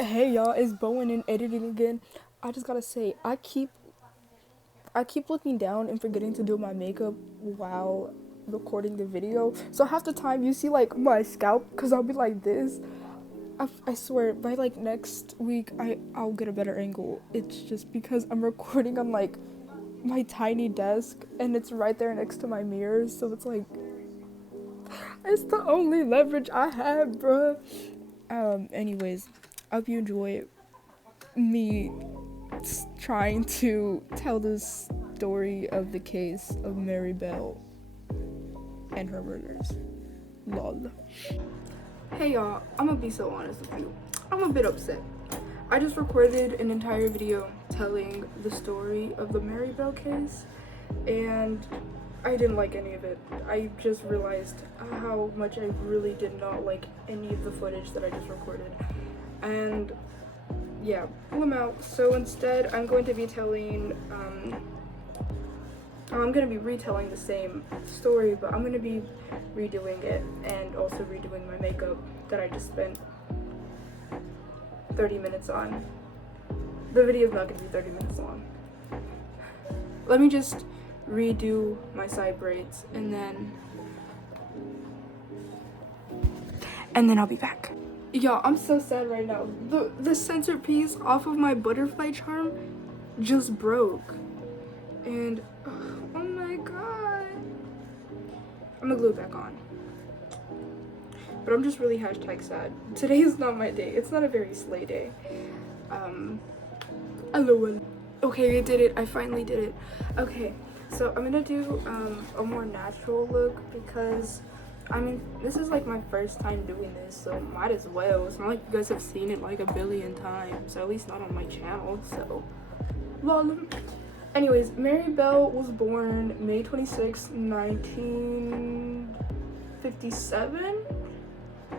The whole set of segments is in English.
Hey y'all, it's Bowen in editing again. I just gotta say, I keep looking down and forgetting to do my makeup while recording the video. So half the time you see like my scalp, cause I'll be like this. I swear by like next week I'll get a better angle. It's just because I'm recording on like my tiny desk and it's right there next to my mirror. So it's like it's the only leverage I have, bruh. Anyways, I hope you enjoy me trying to tell the story of the case of Mary Bell and her murders. Lol. Hey y'all, I'm gonna be so honest with you. I'm a bit upset. I just recorded an entire video telling the story of the Mary Bell case, and I didn't like any of it. I just realized how much I really did not like any of the footage that I just recorded. And yeah, pull them out. So instead, I'm going to be I'm going to be retelling the same story, but I'm going to be redoing it and also redoing my makeup that I just spent 30 minutes on. The video is not going to be 30 minutes long. Let me just redo my side braids and then I'll be back. Y'all, I'm so sad right now. The centerpiece off of my butterfly charm just broke. And oh my god. I'm gonna glue it back on. But I'm just really #sad. Today is not my day. It's not a very slay day. LOL. Okay, I did it. I finally did it. Okay, so I'm gonna do a more natural look because I mean, this is like my first time doing this, so might as well. It's not like you guys have seen it like a billion times, or at least not on my channel, so lol. Anyways, Mary Bell was born May 26, 1957,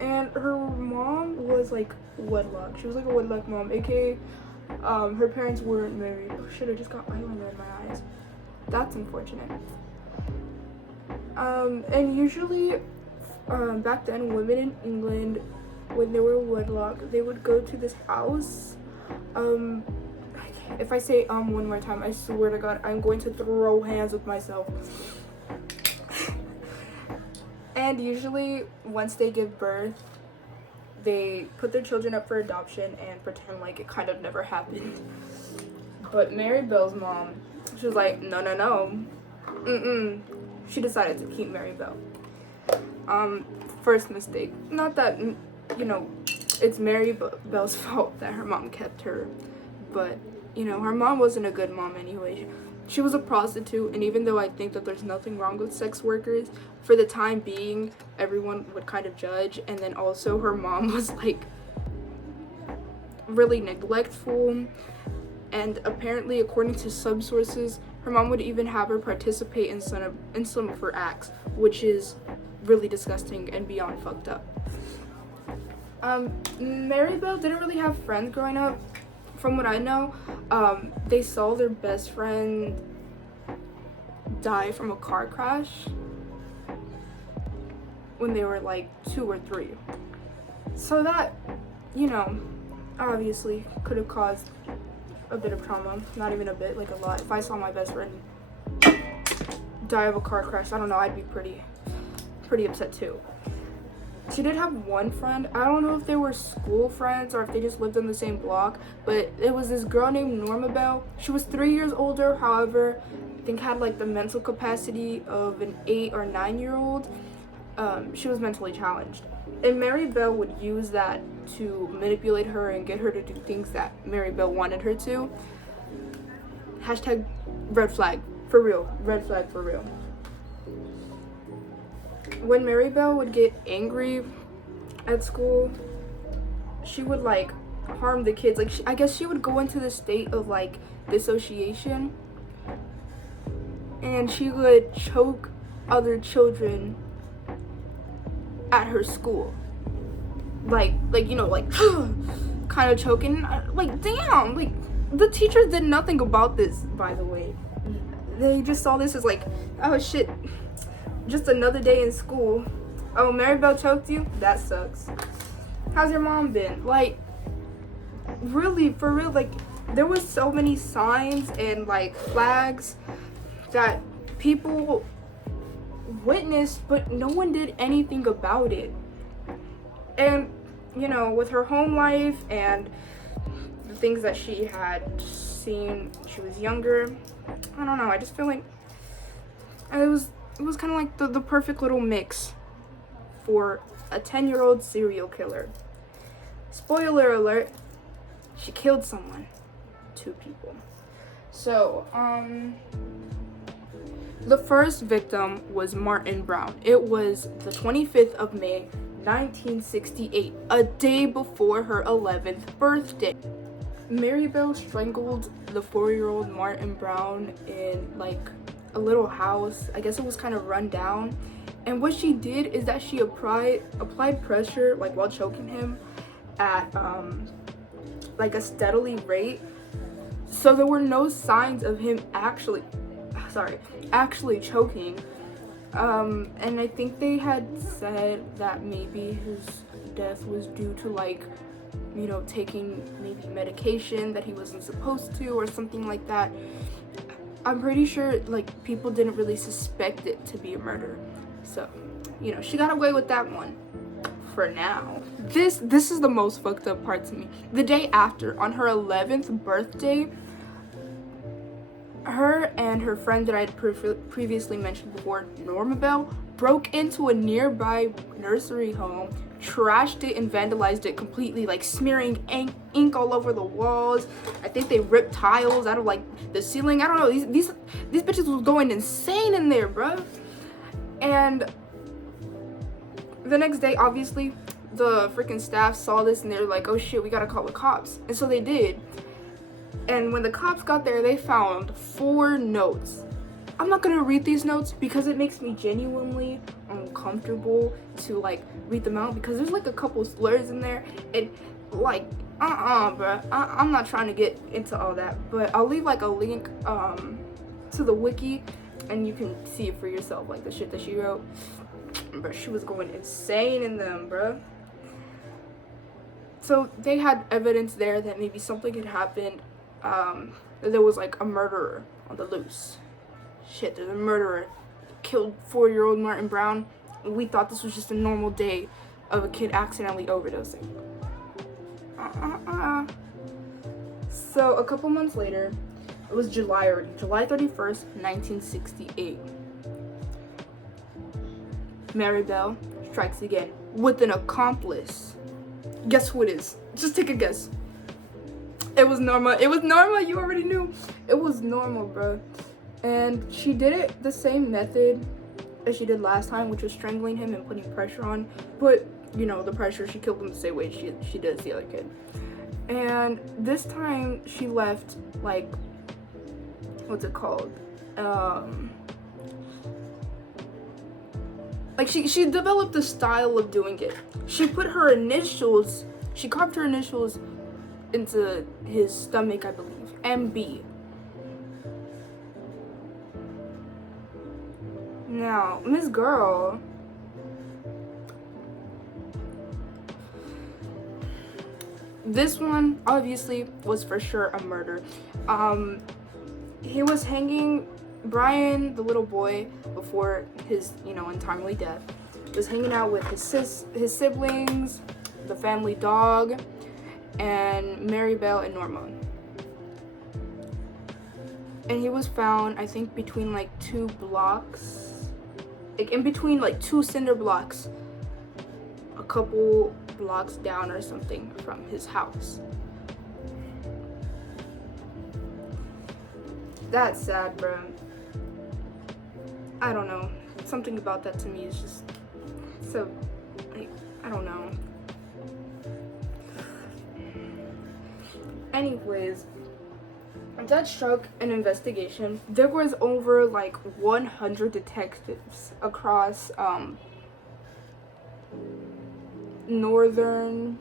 and her mom was like wedlock. She was like a wedlock mom, aka her parents weren't married. Oh shit, I just got eyeliner in my eyes. That's unfortunate. And usually back then, women in England, when they were wedlock, they would go to this house. If I say one more time, I swear to God, I'm going to throw hands with myself. And usually, once they give birth, they put their children up for adoption and pretend like it kind of never happened. But Mary Bell's mom, she was like, no. She decided to keep Mary Bell. First mistake. Not that, you know, it's Mary Bell's fault that her mom kept her, but, you know, her mom wasn't a good mom anyway. She was a prostitute, and even though I think that there's nothing wrong with sex workers, for the time being, everyone would kind of judge, and then also her mom was, like, really neglectful, and apparently, according to some sources, her mom would even have her participate in some of her acts, which is really disgusting and beyond fucked up. Mary Bell didn't really have friends growing up. From what I know, they saw their best friend die from a car crash when they were like 2 or 3. So that, you know, obviously could have caused a bit of trauma. Not even a bit, like a lot. If I saw my best friend die of a car crash, I don't know, I'd be pretty upset too. She did have one friend. I don't know if they were school friends or if they just lived on the same block, but it was this girl named Norma Bell. She was 3 years older, however, I think had like the mental capacity of an 8 or 9-year-old. She was mentally challenged. And Mary Bell would use that to manipulate her and get her to do things that Mary Bell wanted her to. #red flag. For real. Red flag for real. When Mary Bell would get angry at school, she would like harm the kids. Like I guess she would go into the state of like dissociation, and she would choke other children at her school. Like you know, like kind of choking. Like damn, like the teachers did nothing about this, by the way. They just saw this as like, oh shit, just another day in school. Oh, Mary Bell choked you? That sucks. How's your mom been? Like, really, for real, like, there was so many signs and like flags that people witnessed, but no one did anything about it. And you know, with her home life and the things that she had seen when she was younger, I don't know, I just feel like it was kind of like the perfect little mix for a 10-year-old serial killer. Spoiler alert, she killed someone. 2 people. So, the first victim was Martin Brown. It was the 25th of May, 1968, a day before her 11th birthday. Mary Bell strangled the 4-year-old Martin Brown in like a little house. I guess it was kind of run down. And what she did is that she applied pressure, like while choking him, at like a steadily rate. So there were no signs of him actually choking. And I think they had said that maybe his death was due to like, you know, taking maybe medication that he wasn't supposed to or something like that. I'm pretty sure like people didn't really suspect it to be a murder. So, you know, she got away with that one for now. This is the most fucked up part to me. The day after, on her 11th birthday, her and her friend that I had previously mentioned before, Norma Bell, broke into a nearby nursery home, trashed it and vandalized it completely, like smearing ink all over the walls. I think they ripped tiles out of like the ceiling. I don't know. These bitches was going insane in there, bro. And the next day, obviously, the freaking staff saw this and they're like, oh shit, we gotta call the cops. And so they did. And when the cops got there, they found 4 notes. I'm not gonna read these notes because it makes me genuinely uncomfortable to like read them out, because there's like a couple slurs in there and like bro, I'm not trying to get into all that, but I'll leave like a link to the wiki and you can see it for yourself, like the shit that she wrote. But she was going insane in them, bro. So they had evidence there that maybe something had happened, that there was like a murderer on the loose. Shit, there's a murderer killed 4-year-old Martin Brown. We thought this was just a normal day of a kid accidentally overdosing. So a couple months later, it was July 31st, 1968. Mary Bell strikes again with an accomplice. Guess who it is? Just take a guess. It was Norma. It was Norma. You already knew. It was Norma, bro. And she did it the same method as she did last time, which was strangling him and putting pressure on. But, you know, the pressure, she killed him the same way she does the other kid. And this time she left, like, what's it called? Like, she developed a style of doing it. She put her initials, she carved her initials into his stomach, I believe. MB. Now, Miss Girl, this one obviously was for sure a murder. He was hanging, Brian, the little boy, before his, you know, untimely death, was hanging out with his siblings, the family dog, and Mary Bell and Norma. And he was found, I think, between like 2 blocks, like in between like 2 cinder blocks, a couple blocks down or something from his house. That's sad, bro. I don't know. Something about that to me is just so, like, I don't know. Anyways, that struck an investigation. There was over like 100 detectives across Northumberland?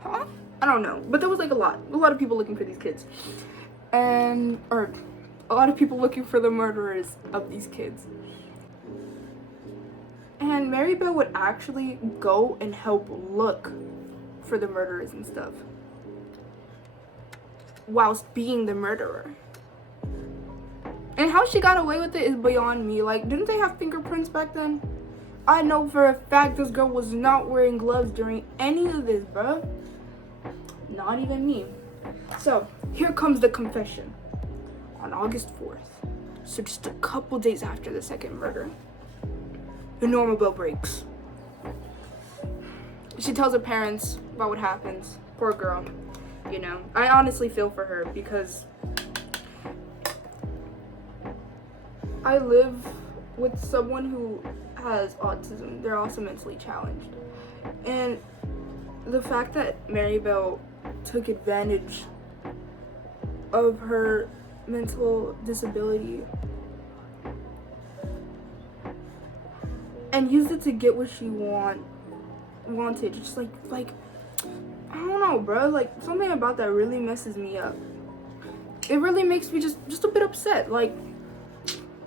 Huh? I don't know. But there was like a lot of people looking for these kids. Or a lot of people looking for the murderers of these kids. And Mary Bell would actually go and help look for the murderers and stuff, whilst being the murderer. And how she got away with it is beyond me. Like, didn't they have fingerprints back then? I know for a fact this girl was not wearing gloves during any of this, bruh. Not even me. So, here comes the confession. On August 4th, so just a couple days after the second murder, the normal bell breaks. She tells her parents about what happens. Poor girl. You know, I honestly feel for her because I live with someone who has autism. They're also mentally challenged. And the fact that Maribel took advantage of her mental disability and used it to get what she wanted. Just like I don't know, bro. Like, something about that really messes me up. It really makes me just a bit upset. Like,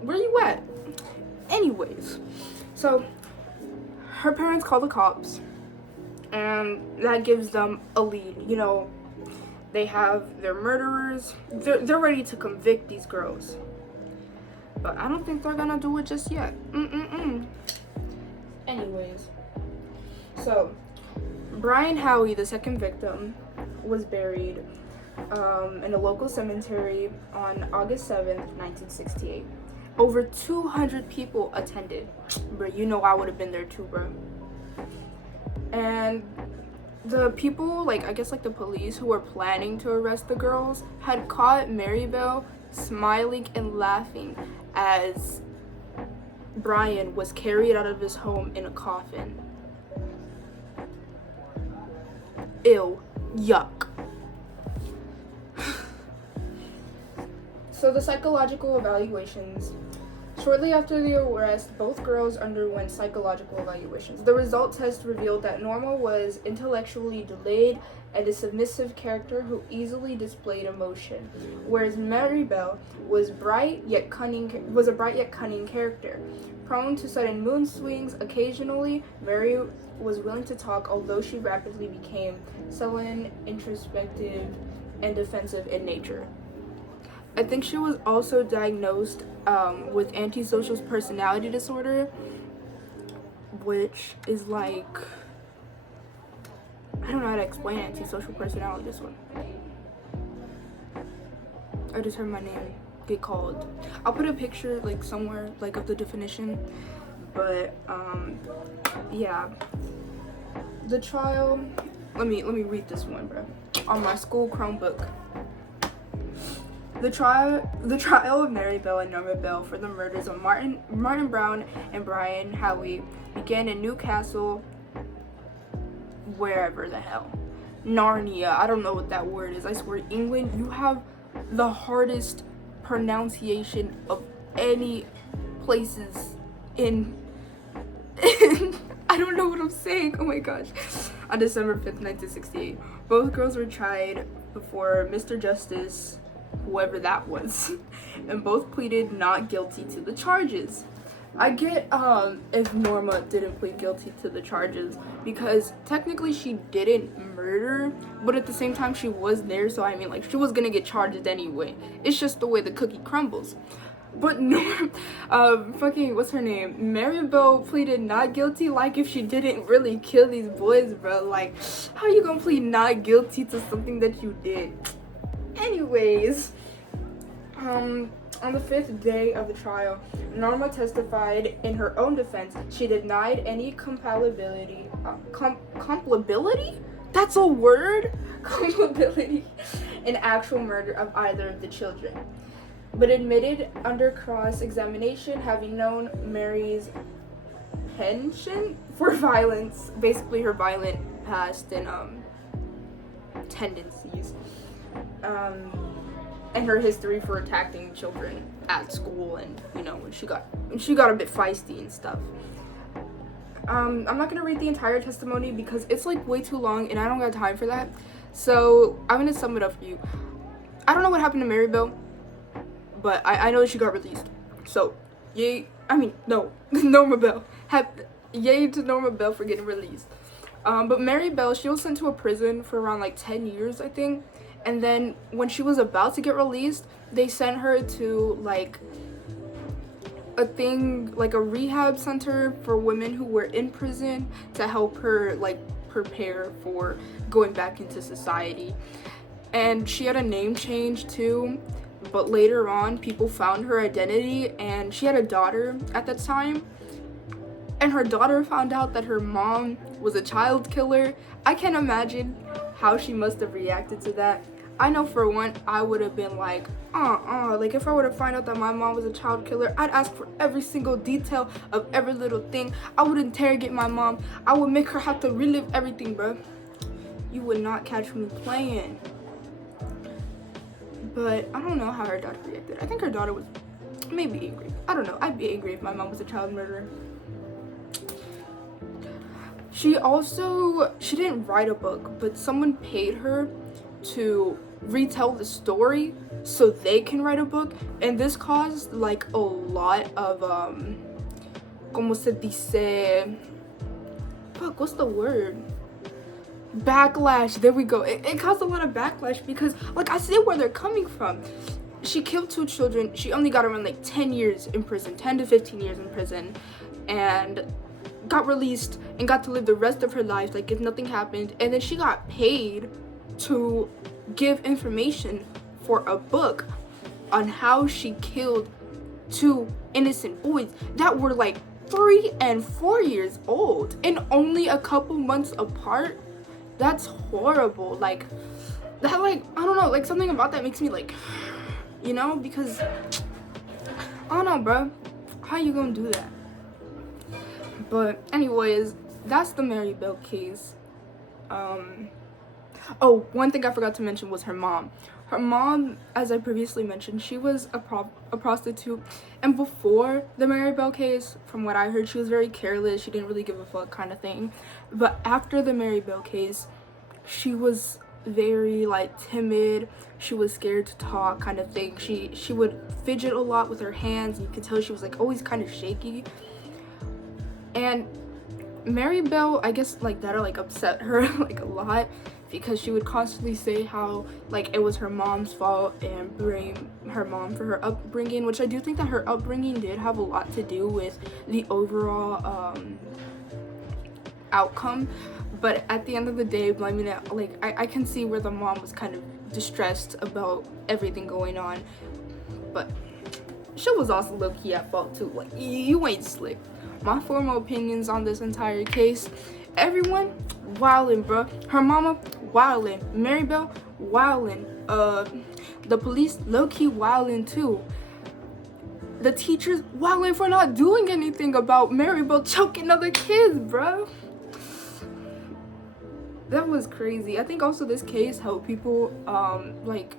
where you at? Anyways, so her parents call the cops, and that gives them a lead. You know, they have their murderers. They're ready to convict these girls, but I don't think they're gonna do it just yet. Anyways, so Brian Howie, the second victim, was buried in a local cemetery on August 7th, 1968. Over 200 people attended. Bro, you know I would have been there too, bro. And the people, like, I guess, like, the police who were planning to arrest the girls had caught Maribel smiling and laughing as Brian was carried out of his home in a coffin. Ew. Yuck. So the psychological evaluations. Shortly after the arrest, both girls underwent psychological evaluations. The result test revealed that Norma was intellectually delayed and a submissive character who easily displayed emotion, whereas Maribel was a bright yet cunning character. Prone to sudden mood swings occasionally, Mary was willing to talk, although she rapidly became sullen, introspective, and defensive in nature. I think she was also diagnosed with antisocial personality disorder, which is like, I don't know how to explain antisocial personality disorder. I just heard my name get called. I'll put a picture like somewhere like of the definition, but yeah. The trial, let me read this one, bro, on my school Chromebook. The trial of Maribel and Norma Bell for the murders of Martin Brown and Brian Howie began in Newcastle, wherever the hell. Narnia, I don't know what that word is. I swear, England, you have the hardest pronunciation of any places in I don't know what I'm saying. Oh my gosh. On December 5th, 1968, both girls were tried before Mr. Justice, whoever that was, and both pleaded not guilty to the charges. I get if Norma didn't plead guilty to the charges because technically she didn't murder, but at the same time she was there, so I mean, like, she was gonna get charged anyway. It's just the way the cookie crumbles. But what's her name? Maribel pleaded not guilty, like if she didn't really kill these boys, bro. Like, how you gonna plead not guilty to something that you did? Anyways, on the 5th day of the trial, Norma testified in her own defense. She denied any culpability. Culpability? That's a word? Culpability in actual murder of either of the children, but admitted under cross-examination having known Mary's penchant for violence, basically her violent past and tendencies, and her history for attacking children at school, and you know, when she got a bit feisty and stuff. I'm not gonna read the entire testimony because it's like way too long and I don't got time for that. So I'm gonna sum it up for you. I don't know what happened to Maribel, but I know she got released. So Norma Bell. Yay to Norma Bell for getting released. But Mary Bell, she was sent to a prison for around like 10 years, I think. And then when she was about to get released, they sent her to like a thing, like a rehab center for women who were in prison to help her like prepare for going back into society. And she had a name change too, but later on people found her identity, and she had a daughter at the time, and her daughter found out that her mom was a child killer. I can't imagine how she must have reacted to that. I know for one, I would have been like, like if I would have found out that my mom was a child killer, I'd ask for every single detail of every little thing. I would interrogate my mom. I would make her have to relive everything, bro. You would not catch me playing. But I don't know how her daughter reacted. I think her daughter was maybe angry. I don't know. I'd be angry if my mom was a child murderer. She didn't write a book, but someone paid her to retell the story so they can write a book, and this caused like a lot of como se dice, fuck, what's the word, backlash. There we go. It caused a lot of backlash because like I see where they're coming from. She killed 2 children. She only got around like 10 years in prison, 10 to 15 years in prison, and got released and got to live the rest of her life like if nothing happened. And then she got paid to give information for a book on how she killed 2 innocent boys that were like 3 and 4 years old and only a couple months apart. That's horrible. Like that, like I don't know, like something about that makes me like, you know, because I don't know, bro, how you gonna do that? But anyways, that's the Mary Bell case. Oh, one thing I forgot to mention was her mom. Her mom, as I previously mentioned, she was a prostitute. And before the Mary Bell case, from what I heard, she was very careless. She didn't really give a fuck kind of thing. But after the Mary Bell case, she was very like timid. She was scared to talk kind of thing. She would fidget a lot with her hands. You could tell she was like always kind of shaky. And Mary Bell, I guess like that like upset her like a lot, because she would constantly say how like it was her mom's fault and blame her mom for her upbringing, which I do think that her upbringing did have a lot to do with the overall outcome. But at the end of the day, blaming it, like I can see where the mom was kind of distressed about everything going on, but she was also low-key at fault too. Like you ain't slick. My formal opinions on this entire case: everyone wildin', bro. Her mama wildin', Mary Bell wildin', the police low-key wildin' too. The teachers wildin' for not doing anything about Mary Bell choking other kids, bro. That was crazy. I think also this case helped people like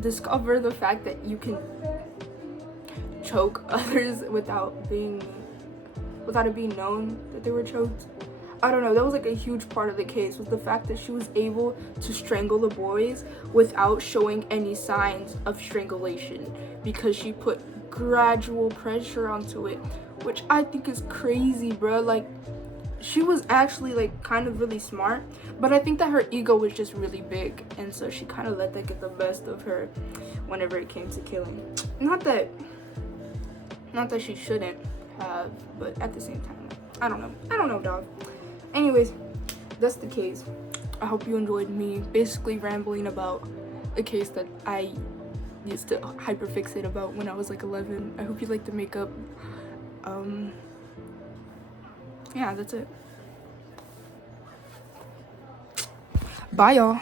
discover the fact that you can choke others without it being known that they were choked. I don't know, that was like a huge part of the case, was the fact that she was able to strangle the boys without showing any signs of strangulation, because she put gradual pressure onto it, which I think is crazy, bro. Like she was actually like kind of really smart, but I think that her ego was just really big, and so she kind of let that get the best of her whenever it came to killing. Not that she shouldn't have, but at the same time, I don't know, dog. Anyways, that's the case. I hope you enjoyed me basically rambling about a case that I used to hyperfixate about when I was like 11. I hope you liked the makeup. Yeah, that's it. Bye, y'all.